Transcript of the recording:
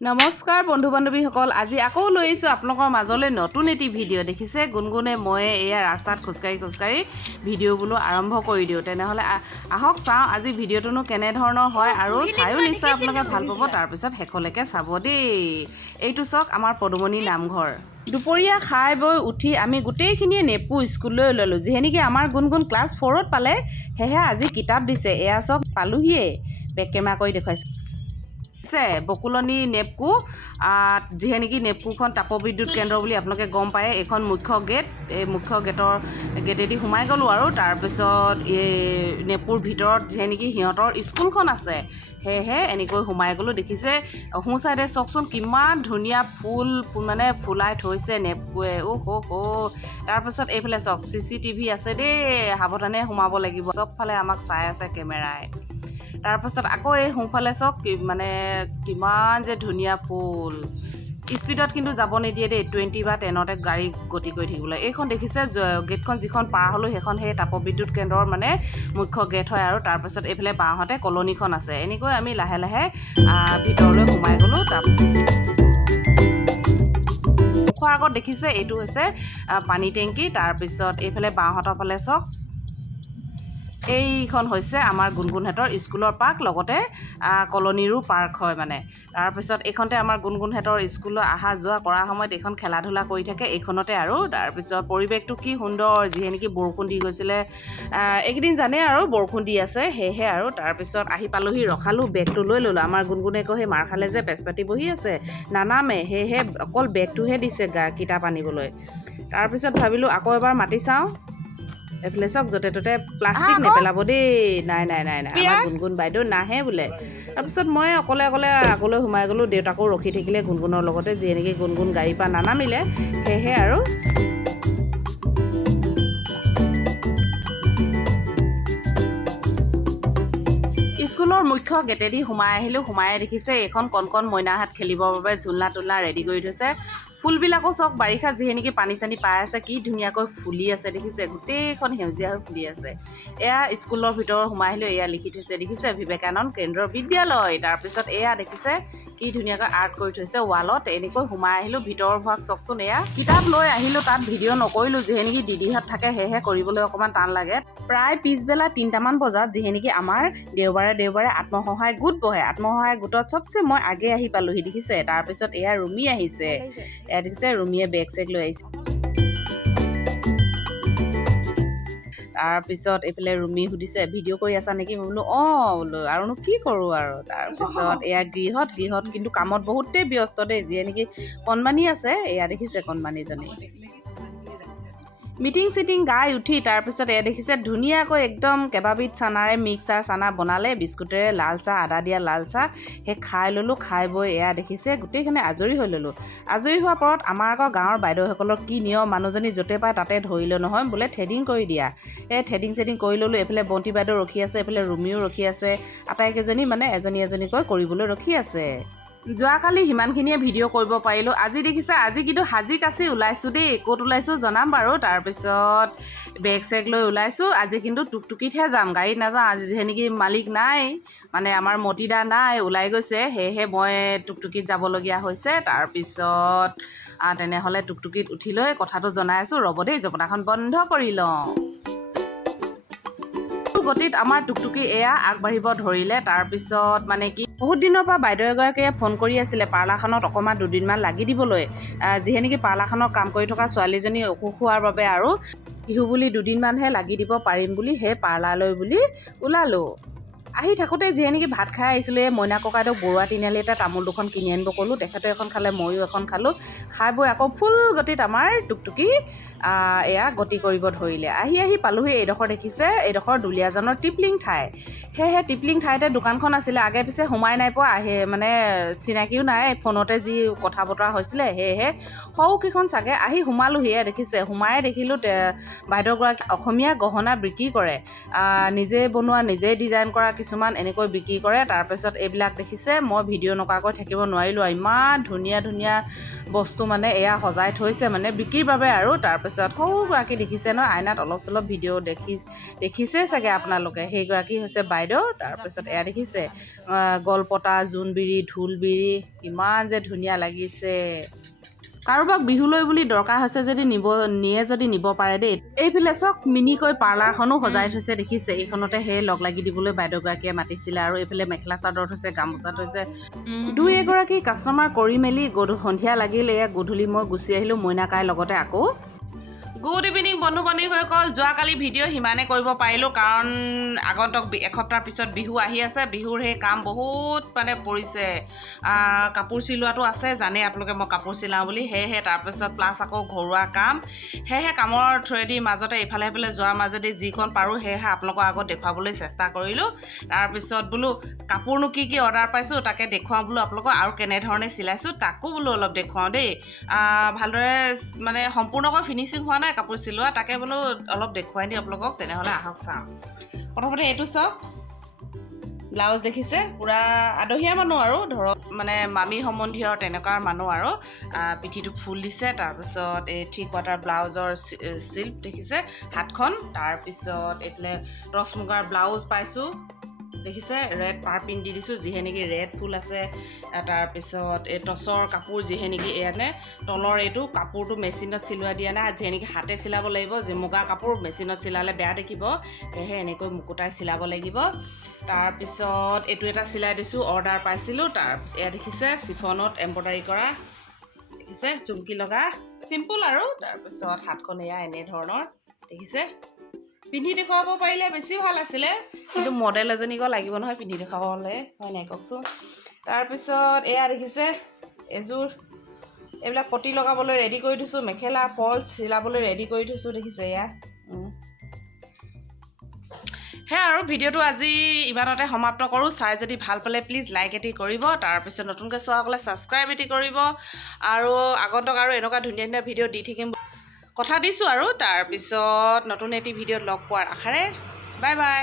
নমস্কাৰ বন্ধু বান্ধৱীসকল, আজি আকৌ লৈ আহিছোঁ আপোনালোকৰ মাজলৈ নতুন এটি ভিডিঅ'। দেখিছে গুণগুণে মই এয়া ৰাস্তাত খোজকাঢ়ি ভিডিঅ' বোলো আৰম্ভ কৰি দিওঁ। তেনেহ'লে আহক চাওঁ আজি ভিডিঅ'টোনো কেনেধৰণৰ হয় আৰু চায়ো নিশ্চয় আপোনালোকে ভাল পাব। তাৰপিছত শেষলৈকে চাব দেই। এইটো চাওক আমাৰ পদুমণি নামঘৰ। দুপৰীয়া খাই বৈ উঠি আমি গোটেইখিনিয়ে নেপু স্কুললৈ ওলালোঁ। যিহে নেকি আমাৰ গুণগুণ ক্লাছ 4ত পালে, সেয়েহে আজি কিতাপ দিছে। এয়া চাওক পালোহিয়ে, বেক কেমেৰা কৰি দেখুৱাইছোঁ। বকুলনি নেপকো, যিহে নেকি নেপকোখন তাপবিদ্যুৎ কেন্দ্ৰ বুলি আপোনালোকে গম পায়। এইখন মুখ্য গেট, এই মুখ্য গেটেদি সোমাই গ'লোঁ আৰু তাৰপিছত এই নেপুৰ ভিতৰত যিহে নেকি সিহঁতৰ স্কুলখন আছে, সেয়েহে এনেকৈ সোমাই গ'লোঁ। দেখিছে সোঁ চাইডে চাওকচোন কিমান ধুনীয়া ফুল মানে ফুলাই থৈছে নেপকোৱে। তাৰপিছত এইফালে চাওক CCTV আছে দেই, সাৱধানে সোমাব লাগিব। চবফালে আমাক চাই আছে কেমেৰাই। তাৰপাছত আকৌ এই সোঁফালে চাওক মানে কিমান যে ধুনীয়া ফুল। স্পীডত কিন্তু যাব নিদিয়ে দেই, 20 বা 10তে গাড়ী গতি কৰি থাকিবলৈ। এইখন দেখিছে গেটখন যিখন পাৰ হ'লোঁ সেইখন সেই তাপবিদ্যুৎ কেন্দ্ৰৰ মানে মুখ্য গেট হয় আৰু তাৰপিছত এইফালে বাওঁহাতে কলনীখন আছে। এনেকৈ আমি লাহে লাহে ভিতৰলৈ সোমাই গ'লোঁ। মুখৰ আগত দেখিছে এইটো হৈছে পানী টেংকি। তাৰপিছত এইফালে বাওঁহাতৰ ফালে চাওক, এইখন হৈছে আমাৰ গুণগুণহঁতৰ স্কুলৰ পাৰ্ক, লগতে কলনীৰো পাৰ্ক হয় মানে। তাৰপিছত এইখনতে আমাৰ গুণগুণহঁতৰ স্কুলত অহা যোৱা কৰাৰ সময়ত এইখন খেলা ধূলা কৰি থাকে এইখনতে আৰু। তাৰপিছত পৰিৱেশটো কি সুন্দৰ, যিহে নেকি বৰষুণ দি গৈছিলে এইকেইদিন জানে আৰু বৰষুণ দি আছে, সেয়েহে আৰু। তাৰপিছত আহি পালোহি, ৰখালোঁ, বেগটো লৈ ল'লোঁ। আমাৰ গুণগুণে আকৌ সেই মাৰ খালে যে পেচপাতি বহি আছে, নানামে, সেয়েহে অকল বেগটোহে দিছে কিতাপ আনিবলৈ। তাৰপিছত ভাবিলোঁ আকৌ এবাৰ মাতি চাওঁ। এইফালে চাওক য'তে ত'তে প্লাষ্টিক নেপেলাব দেই। নাই আমাৰ গুণগুণ বাইদেউ নাহে বোলে। তাৰপিছত মই অকলে আগলৈ সোমাই গ'লোঁ। দেউতাকো ৰখি থাকিলে গুণগুণৰ লগতে, যিয়ে নেকি গুণগুণ গাড়ীৰ পৰা নানামিলে, সেয়েহে আৰু। স্কুলৰ মুখ্য গেটেদি সোমাই আহিলোঁ। সোমাই দেখিছে এইখন কণ মইনাহঁত খেলিবৰ বাবে ঝুলনা তুলনা ৰেডি কৰি থৈছে। ফুলবিলাকো চাওক বাৰিষা যিহে নেকি পানী চানী পাই আছে, কি ধুনীয়াকৈ ফুলি আছে দেখিছে, গোটেইখন সেউজীয়া হৈ ফুলি আছে। এয়া স্কুলৰ ভিতৰত সোমাই আহিলোঁ। এয়া লিখি থৈছে দেখিছে বিবেকানন্দ কেন্দ্ৰ বিদ্যালয়। তাৰপিছত এয়া দেখিছে কি ধুনীয়াকৈ আৰ্ট কৰি থৈছে ৱালত। এনেকৈ সোমাই আহিলোঁ। ভিতৰৰ ভাগ চাওকচোন, এয়া কিতাপ লৈ আহিলোঁ। তাত ভিডিঅ' নকৰিলোঁ, যিহে নেকি দিদিহঁত থাকে, সেয়েহে কৰিবলৈ অকণমান টান লাগে। প্ৰায় পিছবেলা 3টামান বজাত যিহে নেকি আমাৰ দেওবাৰে আত্মসহায়ক গোট বহে। আত্মসহায়ক গোটত চবচে মই আগে আহি পালোহি দেখিছে। তাৰপিছত এয়া ৰুমি আহিছে, এয়া দেখিছে ৰুমিয়ে বেগ চেগ লৈ আহিছে। তাৰপিছত এইফালে ৰুমি সুধিছে ভিডিঅ' কৰি আছা নেকি? মই বোলো বোলো আৰুনো কি কৰোঁ আৰু। তাৰপিছত এয়া গৃহত কিন্তু কামত বহুতেই ব্যস্ত দেই, যিয়ে নেকি কণমানি আছে। এয়া দেখিছে কণমানিজনী মিটিং চিটিং গাই উঠি তাৰপিছত এয়া দেখিছে ধুনীয়াকৈ একদম কেইবাবিধ চানাৰে মিক্সাৰ চানা বনালে, বিস্কুটেৰে লাল চাহ, আদা দিয়া লাল চাহ, সেই খাই ল'লোঁ। খাই বৈ এয়া দেখিছে গোটেইখিনি আজৰি হৈ ল'লোঁ। আজৰি হোৱাৰ পৰত আমাৰ আকৌ গাঁৱৰ বাইদেউসকলৰ কি নিয়ম, মানুহজনী য'তে পায় তাতে ধৰিলে নহয়, বোলে থ্ৰেডিং কৰি দিয়া। এই থ্ৰেডিং কৰি ল'লোঁ। এইফালে বন্তি বাইদেউ ৰখি আছে, এইফালে ৰুমিও ৰখি আছে। আটাইকেইজনী মানে এজনীকৈ কৰিবলৈ ৰখি আছে। যোৱাকালি সিমানখিনিয়ে ভিডিঅ' কৰিব পাৰিলোঁ। আজি দেখিছে, আজি কিন্তু সাজি কাচি ওলাইছোঁ দেই। ক'ত ওলাইছোঁ জনাম বাৰু। তাৰপিছত বেগ চেগ লৈ ওলাইছোঁ। আজি কিন্তু টুকটুকিতহে যাম, গাড়ীত নাযাওঁ। আজি যিহে নেকি মালিক নাই, মানে আমাৰ মতিদা নাই, ওলাই গৈছে, সেয়েহে মই টুকটুকিত যাবলগীয়া হৈছে। তাৰপিছত তেনেহ'লে টুকটুকিত উঠি লৈ কথাটো জনাই আছোঁ, ৰ'ব দেই, জপনাখন বন্ধ কৰি লওঁ। গতিত আমাৰ টুকটুকি এয়া আগবাঢ়িব ধৰিলে। তাৰপিছত মানে কি বহুত দিনৰ পৰা বাইদেউ এগৰাকীয়ে ফোন কৰি আছিলে পাৰ্লাৰখনত অকণমান দুদিনমান লাগি দিবলৈ। যিহে নেকি পাৰ্লাৰখনত কাম কৰি থকা ছোৱালীজনী অসুখ হোৱাৰ বাবে আৰু বিহু বুলি দুদিনমানহে লাগি দিব পাৰিম বুলি সেই পাৰ্লাৰলৈ বুলি ওলালোঁ। আহি থাকোঁতে যিহে নেকি ভাত খাই আহিছিলোঁ। এই মইনা ককাইদেউক বৰুৱা তিনিআলি এটা তামোল দুখন কিনি আনিব ক'লোঁ। তেখেতে এখন খালে, ময়ো এখন খালোঁ। খাই বৈ আকৌ ফুল গতিত আমাৰ টুকটুকি এয়া গতি কৰিব ধৰিলে। আহি পালোহি এইডোখৰ দেখিছে, এইডোখৰ দুলীয়াজানৰ টিপলিং ঠাই। সেয়েহে টিপলিং ঠাইতে দোকানখন আছিলে। আগে পিছে সোমাই নাই পোৱা, মানে চিনাকিও নাই, ফোনতে যি কথা বতৰা হৈছিলে, সেয়েহে সৰুকেইখন চাগে আহি সোমালোহি। দেখিছে সোমায়ে দেখিলোঁ বাইদেউগৰাকী অসমীয়া গহনা বিক্ৰী কৰে। নিজে বনোৱা, নিজে ডিজাইন কৰা কিছুমান এনেকৈ বিক্ৰী কৰে তাৰপিছত এইবিলাক দেখিছে মই ভিডিঅ' নকৰাকৈ থাকিব নোৱাৰিলোঁ ইমান ধুনীয়া ধুনীয়া বস্তু মানে এয়া সজাই থৈছে মানে বিক্ৰীৰ বাবে আৰু তাৰপিছত সৰুগৰাকী দেখিছে ন আইনাত অলপ চলপ ভিডিঅ' দেখিছে চাগে আপোনালোকে সেইগৰাকী হৈছে বাইদেউ তাৰপিছত এয়া দেখিছে গলপতা জোনবিৰি ঢোলবিৰি ইমান যে ধুনীয়া লাগিছে কাৰোবাক বিহুলৈ বুলি দৰকাৰ হৈছে যদি নিয়ে যদি নিব পাৰে দেই এইফালে চক মিনিকৈ পাৰ্লাৰখনো সজাই থৈছে দেখিছে এইখনতে সেই লগ লাগি দিবলৈ বাইদেউগৰাকীয়ে মাতিছিলে আৰু এইফালে মেখেলা চাদৰ থৈছে গামোচা থৈছে দুই এগৰাকী কাষ্টমাৰ কৰি মেলি সন্ধিয়া লাগিল এয়া গধূলি মই গুচি আহিলোঁ মইনাকাইৰ লগতে আকৌ গুড ইভিনিং বন্ধু বান্ধৱীসকল যোৱাকালি ভিডিঅ' সিমানে কৰিব পাৰিলোঁ কাৰণ আগন্তুক এসপ্তাহৰ পিছত বিহু আহি আছে বিহুৰ সেই কাম বহুত মানে পৰিছে কাপোৰ চিলোৱাটো আছে জানে আপোনালোকে মই কাপোৰ চিলাওঁ বুলি সেয়েহে তাৰপিছত প্লাছ আকৌ ঘৰুৱা কাম সেয়েহে কামৰ থ্ৰুৱেদি মাজতে ইফালে সিফালে যোৱাৰ মাজেদি যিকণ পাৰোঁ সেয়েহে আপোনালোকৰ আগত দেখুৱাবলৈ চেষ্টা কৰিলোঁ তাৰপিছত বোলো কাপোৰনো কি কি অৰ্ডাৰ পাইছোঁ তাকে দেখুৱাওঁ বোলো আপোনালোকক আৰু কেনেধৰণে চিলাইছোঁ তাকো বোলো অলপ দেখুৱাওঁ দেই ভালদৰে মানে সম্পূৰ্ণকৈ ফিনিচিং হোৱা নাই কাপোৰ চিলোৱা তাকে বোলো অলপ দেখুৱাই দিওঁ আপোনালোকক তেনেহ'লে আহক চাওঁ প্ৰথমতে এইটো চাওক ব্লাউজ দেখিছে পূৰা আদহীয়া মানুহ আৰু ধৰক মানে মামী সম্বন্ধীয় তেনেকুৱা মানুহ আৰু পিঠিটো ফুল দিছে তাৰপিছত এই 3/4 ব্লাউজৰ চিল্ক দেখিছে হাতখন তাৰপিছত এইফালে টচ মুগাৰ ব্লাউজ পাইছোঁ দেখিছে ৰেড পাৰ্পিন দি দিছোঁ যিহে নেকি ৰেড ফুল আছে তাৰপিছত এই টচৰ কাপোৰ যিহে নেকি এনে তলৰ এইটো কাপোৰটো মেচিনত চিলোৱা দিয়া নাই যিহে নেকি হাতে চিলাব লাগিব যে মুগা কাপোৰ মেচিনত চিলালে বেয়া দেখিব সেয়েহে এনেকৈ মুকুটাই চিলাব লাগিব তাৰপিছত এইটো এটা চিলাই দিছোঁ অৰ্ডাৰ পাইছিলোঁ তাৰপিছত এয়া দেখিছে চিফনত এম্ব্ৰইডাৰী কৰা দেখিছে চুমকি লগা চিম্পুল আৰু তাৰপিছত হাতখন এয়া এনেধৰণৰ দেখিছে পিন্ধি দেখুৱাব পাৰিলে বেছি ভাল আছিলে কিন্তু মডেল এজনীকো লাগিব নহয় পিন্ধি দেখুৱাবলৈ হয় নাই কওকচোন তাৰপিছত এয়া দেখিছে এযোৰ এইবিলাক পটি লগাবলৈ ৰেডি কৰি থৈছোঁ মেখেলা ফলছ চিলাবলৈ ৰেডি কৰি থৈছোঁ দেখিছে এয়া সেয়া আৰু ভিডিঅ'টো আজি ইমানতে সমাপ্ত কৰোঁ চাই যদি ভাল পালে প্লিজ লাইক এটি কৰিব তাৰপিছত নতুনকৈ চোৱাসকলে ছাবস্ক্ৰাইব এটি কৰিব আৰু আগন্তুক আৰু এনেকুৱা ধুনীয়া ধুনীয়া ভিডিঅ' দি থাকিম কথা দিছোঁ আৰু তাৰপিছত নতুন এটি ভিডিঅ'ত লগ পোৱাৰ আশাৰে বাই বাই